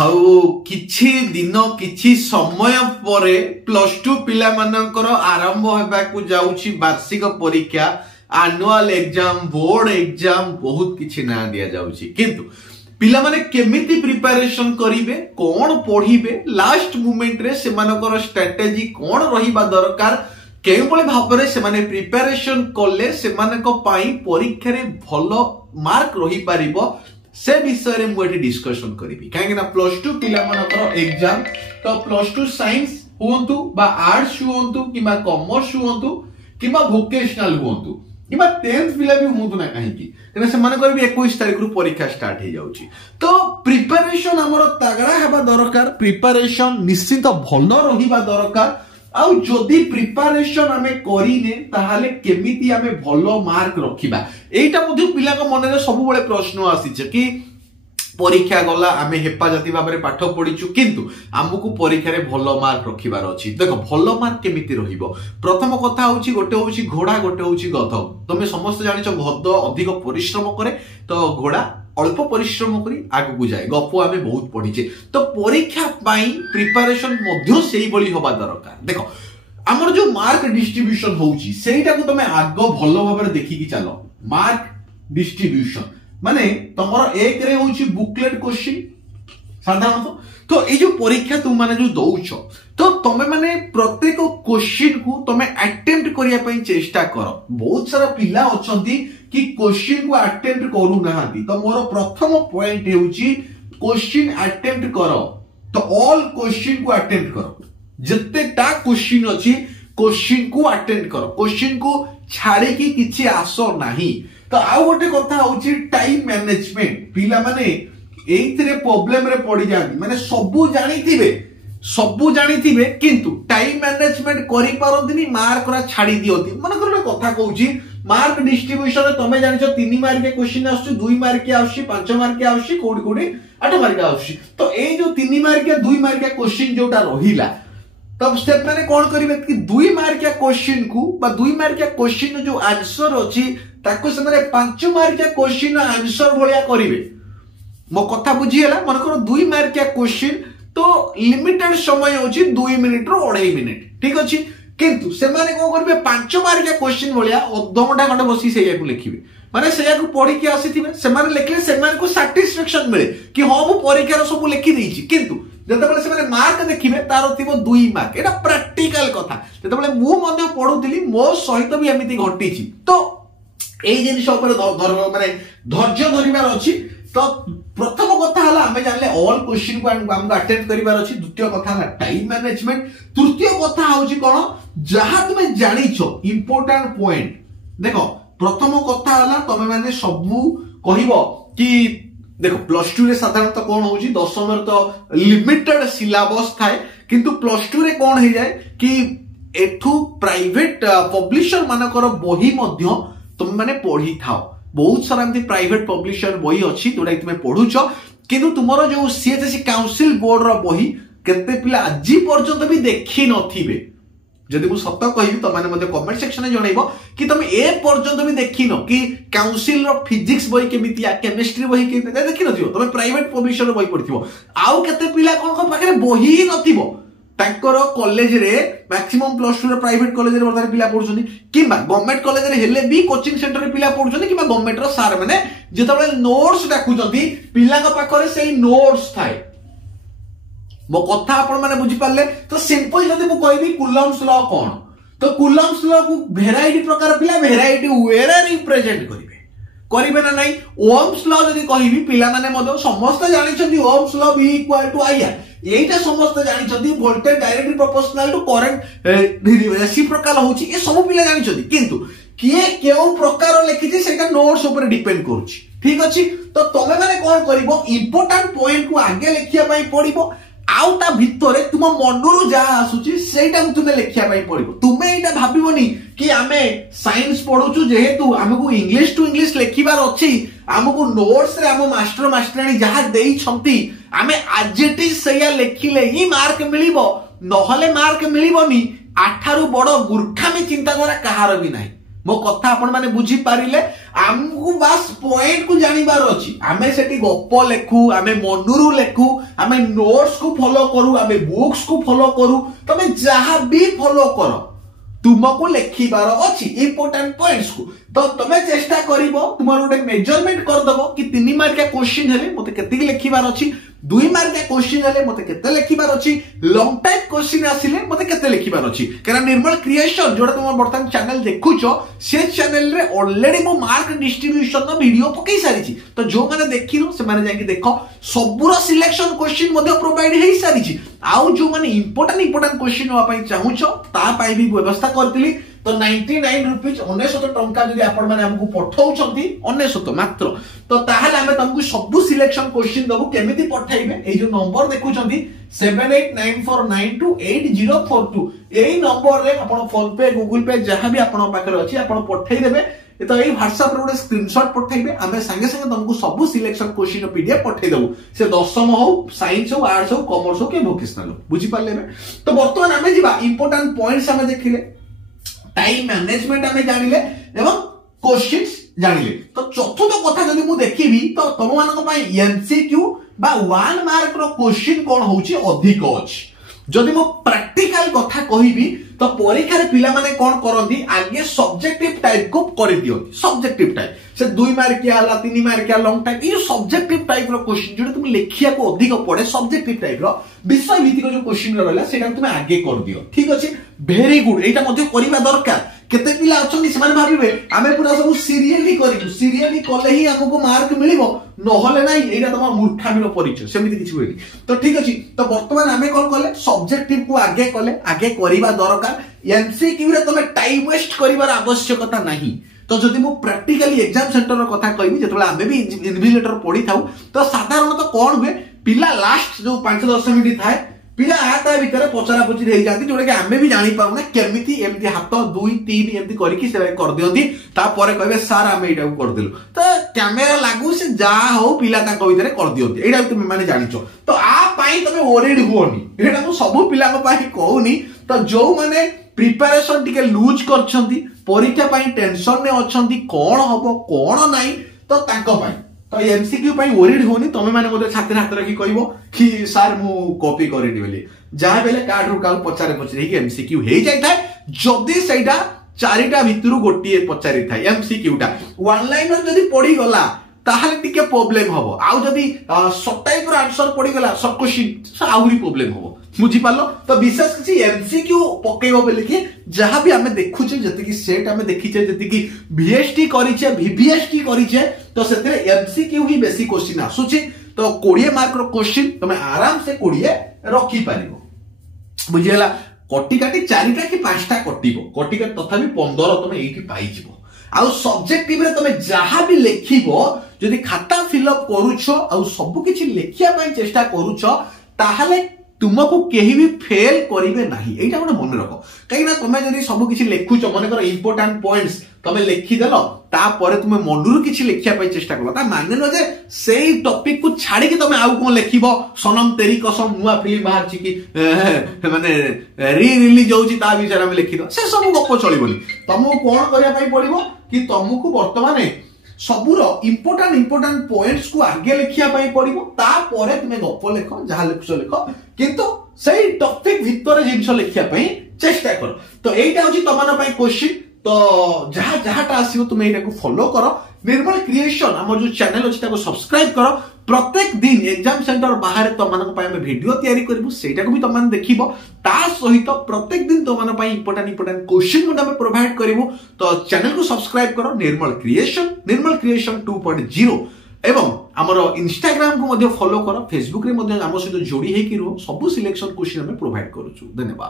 किछि दिन किछि समय परे प्लस टू पिला मानकर आरंभ होबाकू जाउछि वार्षिक परीक्षा एनुअल एग्जाम बोर्ड एग्जाम बहुत किछि ना दिया जाउछि किंतु पिला माने केमिति प्रिपरेशन करिवे कोन पढिबे लास्ट मोमेंट रे से मानकर स्ट्रेटजी कोन रहिबा दरकार केबळे भाबरे से माने प्रिपरेशन करले से मानको पाई परीक्षा रे भलो मार्क रहि पारिबो से विषय रे मु एठी डिस्कशन करिवि काहे ना प्लस टू पिला मानकर एग्जाम तो प्लस टू साइंस हुंतु बा आर्ट्स हुंतु किबा कॉमर्स हुंतु किबा वोकेशनल हुंतु किबा 10th पिला भी हुंतु ना काहे कि तेना से मानकर भी 21 तारिख रु परीक्षा स्टार्ट हे जाउची तो प्रिपरेशन हमर तागड़ा हेबा दरकार प्रिपरेशन निश्चित भलो रहिबा दरकार आउ जदि प्रिपरेशन आमे करिने ताहाले केमिति आमे भलो मार्क रखिबा एटा मध्ये पिला को मन रे सब बळे प्रश्न आसीचे कि परीक्षा गला आमे हेफाजती भाबरे पाठ पढिचु किंतु हमकु परीक्षा रे भलो मार्क रखिबार अछि देखो भलो मार्क केमिति रहिबो प्रथम कथा होछि गोटे होछि घोड़ा गोटे होछि गध तमे समस्त जानिछो गध अधिक परिश्रम करे तो घोड़ा अल्प परिश्रम करी आगु को जाए गप आमे बहुत पढिचे तो परीक्षा पाई प्रिपरेशन मध्य सेही बळी होबा दरकार देखो हमर जो मार्क डिस्ट्रीब्यूशन होउची सेहीटा को तमे आगो भलो भाबरे देखि कि चलो मार्क डिस्ट्रीब्यूशन माने तमरो एक रे होउची बुकलेट क्वेश्चन साधारणतः तो ए जो परीक्षा तुम माने जो दउछो तो तमे माने प्रत्येक क्वेश्चन को तमे अटेम्प्ट करिया पई चेष्टा करो बहुत सारा पिला अछंती कि क्वेश्चन को अटेम्प्ट करू नाहांती तो मोर प्रथम पॉइंट हेउची क्वेश्चन अटेम्प्ट करो तो ऑल क्वेश्चन को अटेम्प्ट करो जत्ते ता क्वेश्चन अछि क्वेश्चन को अटेम्प्ट करो क्वेश्चन को छाड़ी की किछि आसो नाही तो आउ गोटे कथा होची टाइम मैनेजमेंट पिला माने एइथरे प्रॉब्लम रे पड़ी जानी माने सबु जानिथिबे किंतु टाइम मैनेजमेंट करि पारंतिनी मार्क रा छाड़ी दियोती मन कर कथा कहूची मार्क डिस्ट्रीब्यूशन रे तमे जानिछो 3 मार्क के क्वेश्चन आछी 2 मार्क के आछी 5 मार्क के आछी कोडी 8 मार्क के आछी तो ए जो 3 मार्क के 2 मार्क के क्वेश्चन जोटा रहिला तब स्टेप माने कोन करिवे कि 2 मार्क के क्वेश्चन को बा 2 मार्क के क्वेश्चन जो आंसर अछि ताको से माने 5 मार्क के क्वेश्चन आंसर भलिया करिवे मो कथा बुझी हला मन करो 2 मार्क के क्वेश्चन तो लिमिटेड समय होची 2 मिनिट रो 2.5 मिनिट ठीक अछि किंतु से माने को करबे 5 मार्क के क्वेश्चन भलिया अध घंटा घंटा बसी सेया को लिखिबे माने सेया को पढी के आसीथिबे से माने लिखले से माने को सैटिस्फैक्शन मिले कि हां मु परीक्षा रो सब लिखि देछि किंतु जतबेले से माने मार्क देखिबे तारो थिबो 2 मार्क एटा प्रैक्टिकल कथा जतबेले मु मध्ये पढुतिली मो सहित भी एमिति घटिछि तो एई जिनिस ऊपर माने धैर्य धरिबार अछि तो प्रथम कथा हला हमें जानले ऑल क्वेश्चन को हमको अटेम्प्ट करिवार अछि द्वितीय कथा हला टाइम मैनेजमेंट तृतीय कथा होछि कोन जहा तुमे जानिछो इंपोर्टेंट पॉइंट देखो प्रथम कथा हला तमे माने सबु कहिबो कि देखो प्लस 2 रे साधारणतः कोन होछि दशम रे तो लिमिटेड सिलेबस थाए किंतु प्लस 2 रे कोन हे जाय कि एठू प्राइवेट पब्लिशर मानकर बही मध्य तुम माने पढी थाओ बहुत सारा एमती प्राइवेट पब्लिशर बही अछि जोडा तुमे पढुछ किंतु तुमरो जो सीएचएससी काउंसिल बोर्ड रो बही केते पिला आजि पर्यंत भी देखि नथिबे जदि मु सत्य कहिबी त माने मते कमेंट सेक्शन में जणाइबो कि तुम ए पर्यंत भी देखिनो कि काउंसिल रो फिजिक्स बही केमितिया केमिस्ट्री बही केमितिया देखि नथिबो तुम प्राइवेट पब्लिशर रो बही पढिथिबो आउ केते पिला कोन पाखरे बही नथिबो तांकर कॉलेज रे मैक्सिमम प्लस 2 रे प्राइवेट कॉलेज रे वर्तमान पिला पढुछनी किबा गवर्नमेंट कॉलेज रे हेले भी कोचिंग सेंटर रे पिला पढुछनी किबा गवर्नमेंट रो सार माने जेतबेले नोट्स डाकुजंती पिला का पाखरे सेही नोट्स थाए मो कथा आपण माने बुझी पाले तो सिंपल जदी मु कहबी कुलम्स लॉ कोन तो कुलम्स लॉ को वेराइटी प्रकार पिला वेराइटी वे रे रिप्रेजेंट करिवे ना नहीं ओम्स लॉ जदी कहबी पिला माने मदो समस्त जानि छथि ओम्स लॉ V = IR एटा समस्त जानि छथि voltage directly proportional to current reciprocal होची ए सब पिला जानि छथि किंतु किए केउ प्रकार लिखिछि सेटा नोट्स ऊपर डिपेंड करूची ठीक अछि तो तमे माने कोन करिवो इंपोर्टेंट पॉइंट को आगे लिखिया पई पडिबो आउ ता भितरे तुम मनरु जा आसुची सेटा तुमे लिखिया पई पडिबो तुमे एटा भाबिबोनी कि आमे साइंस पढुचु जेहेतु हमकु इंग्लिश टू इंग्लिश लिखिबार अछि हमकु नोट्स रे हम मास्टर मास्टरानी जहा देई छंती आमे आजेटी सेया लिखिले ही मार्क मिलिबो नहले मार्क मिलिबोनी आठारु बड़ गुरखामी चिंताधारा कहार भी नाही मो कथा आपण माने बुझी पारिले हमको बस पॉइंट को जानिबार अछि आमे सेठी गप लेखु आमे मनुरु लेखु आमे नोट्स को फॉलो करू आमे बुक्स को फॉलो करू तमे जहा भी फॉलो करो तुमको लेखिबार अछि इंपोर्टेंट पॉइंट्स को तो तमे चेष्टा करिवो तुमर गोटे मेजरमेंट कर दबो कि 3 मार्क के क्वेश्चन हेले मते केति लेखिबार अछि 2 मार्क के क्वेश्चन हेले मते केते लेखिबार अछि लॉन्ग टाइप क्वेश्चन आसिले मते केते लेखिबार अछि कारण निर्मल क्रिएशन जोडा तुम वर्तमान चैनल देखुचो से चैनल रे ऑलरेडी मो मार्क डिस्ट्रीब्यूशन नो वीडियो पकई सारी छी तो जो माने देखिनो से माने जाके देखो सबुरो सिलेक्शन क्वेश्चन मध्ये प्रोवाइड हेई सारी छी आउ जो माने इंपोर्टेंट क्वेश्चन होवा पई चाहुचो ता पई भी व्यवस्था करतिली तो 99 रुपीज 99 टंका जदि आपण माने हमकु पठाउछंती 99 मात्र तो ताहाले हमें तुमको सब सिलेक्शन क्वेश्चन दबो केमिति पठाइबे ए जो नंबर देखुछंती 7894928042 एई नंबर रे आपण फोन पे गूगल पे जहां भी आपण पाखरे अछि आपण पठाइ देबे तो ये व्हाट्सएप रे स्क्रीनशॉट पठाइबे हमें संगे संगे तुमको सब सिलेक्शन क्वेश्चन पीडीएफ पठाइ देबो से दशम हो साइंस हो आर्ट्स हो कॉमर्स हो के वोकेशनल हो बुझी पाले तो वर्तमान हमें जीवा इंपोर्टेंट पॉइंट्स हमें देखिले टाइम मैनेजमेंट हमें जानिले एवं क्वेश्चंस जानिले तो चतुर्थ कथा जदि मु देखिबी तो तुम मानक पई एमसीक्यू बा 1 मार्क रो क्वेश्चन कोन होउची अधिक अछि जदि मो प्रैक्टिकल कथा कहिबी तो परीक्षा रे पिला माने कोन करंदी आगे सब्जेक्टिव टाइप को करि दियंती सब्जेक्टिव टाइप से 2 मार्क या हला 3 मार्क या लॉन्ग टाइप ये सब्जेक्टिव टाइप रो क्वेश्चन जोटा तुम लेखिया को अधिक पड़े सब्जेक्टिव टाइप रो विषय भित्तिक जो क्वेश्चन रहला सेटा तुम आगे कर दियो ठीक अछि वेरी गुड एटा मध्ये करिबा दरकार केते पिला अछन समान भाबिबे आमे पूरा सब सीरियली कले ही हमको मार्क मिलिबो नहले नाही एटा तमा मूर्खामीर परिचय सेमिति किछि होइनी तो ठीक अछि तो वर्तमान आमे कोन कले सब्जेक्टिव को आगे करिबा दरकार एमसीक्यू रे तमे टाइम वेस्ट करिवार आवश्यकता नाही तो जदि मु प्रैक्टिकली एग्जाम सेंटर रो कथा कहबी जेतबे आमे भी इन्विजिलेटर पढी थाउ तो साधारणतः कोन हुए पिला लास्ट जो 5-10 मिनिट थाए पिला आता भीतर पचरा पचरी रही जाती जोडे कि आमे भी जानि पाउना केमिति एमति हाथ 2-3 एमति करिकि से कर दियंती ता परे कहबे सर आमे एटा कर देलु तो कैमरा लागू से जा हो पिला ता भीतर कर दियंती एटा तुम माने जानिचो तो आ पाई तमे वरीड हुओनी एटा मु सब पिला को पाई कहूनी तो जो माने प्रिपरेशन टिके लूज करछंती परीक्षा पाई टेंशन ने अछंती कोन हबो कोन नाही तो तांको पाई तो एमसीक्यू पाई वरीड होनी तमे माने मोदे छात्र हाथ रखी कहबो कि सर मु कॉपी करिनि बेली जा बेले कार्ड रु काल पचारे पचरे कि एमसीक्यू हे जाय थाए जदी सेटा चारिटा भितरु गोटिए पचारि थाए एमसीक्यू टा वन लाइनर जदी पड़ी गला ताहले टिके प्रॉब्लम हबो आउ जदी सब टाइप रो आंसर पड़ी गला सब क्वेश्चन आउरी प्रॉब्लम हबो बुझी पालो तो विशेष किसी एमसीक्यू पकेबो बेले कि जहां भी हमें देखु छे जति कि सेट हमें देखि छे जति कि वीएसटी करि छे वीवीएसटी करि छे तो सेते एमसीक्यू ही बेसी क्वेश्चन आसु छे तो 20 मार्क रो क्वेश्चन तमे आराम से 20 रखी पारिबो बुझियला कटी काटी चारिटा कि पांचटा कटिबो कटी काटी तथापि 15 तमे एठी पाई जिवो आउ सब्जेक्टिव रे तमे जहां भी लेखिबो जदि खाता फिल अप करूछो आउ सब किछि लेखिया पई चेष्टा करूछो ताहाले तुमको केही भी फेल करिवे नाही एटा गोटे मन रखो कहीं ना तुम जदि सब किछि लेखुछ मन कर इंपोर्टेंट पॉइंट्स तमे लेखि देलो ता परे तुम मनुरु किछि लेखिया पई चेष्टा करलो ता माने न जे सेही टॉपिक को छाडी कि तुम आउ कोन लेखिबो सनम तेरी कसम नुआ फिल्म बाहर छि कि माने री रिलीज होउछि ता विचार हम लेखि दो से सब गप चलिबोनी तुमको कोन करिया पई पड़िबो कि तुमको वर्तमान सबुर इंपोर्टेंट पॉइंट्स को आगे लिखिया पाई पड़िबो ता परे तुमे गप लेखो जहा लिखो लिखो किंतु सही टॉपिक भितर जिंस लिखिया पाई चेष्टा करो तो एटा होची तमन पाई क्वेश्चन तो जहा जहाटा आसीबो तुमे एटा को फॉलो करो निर्मल क्रिएशन हमर जो चैनल अछि ताको सब्सक्राइब करो प्रत्येक दिन एग्जाम सेंटर बाहर तमनक पाई हम वीडियो तयारी करबो सेटा को भी तमन देखिबो ता सहित प्रत्येक दिन तमन पाई इंपोर्टेंट क्वेश्चन को हम प्रोवाइड करबो तो चैनल को सब्सक्राइब करो निर्मल क्रिएशन 2.0 एवं हमर इंस्टाग्राम को मध्ये फॉलो करो फेसबुक रे मध्ये हम सहित जोड़ी हे कि रहो सब सिलेक्शन क्वेश्चन हम प्रोवाइड करूछु धन्यवाद।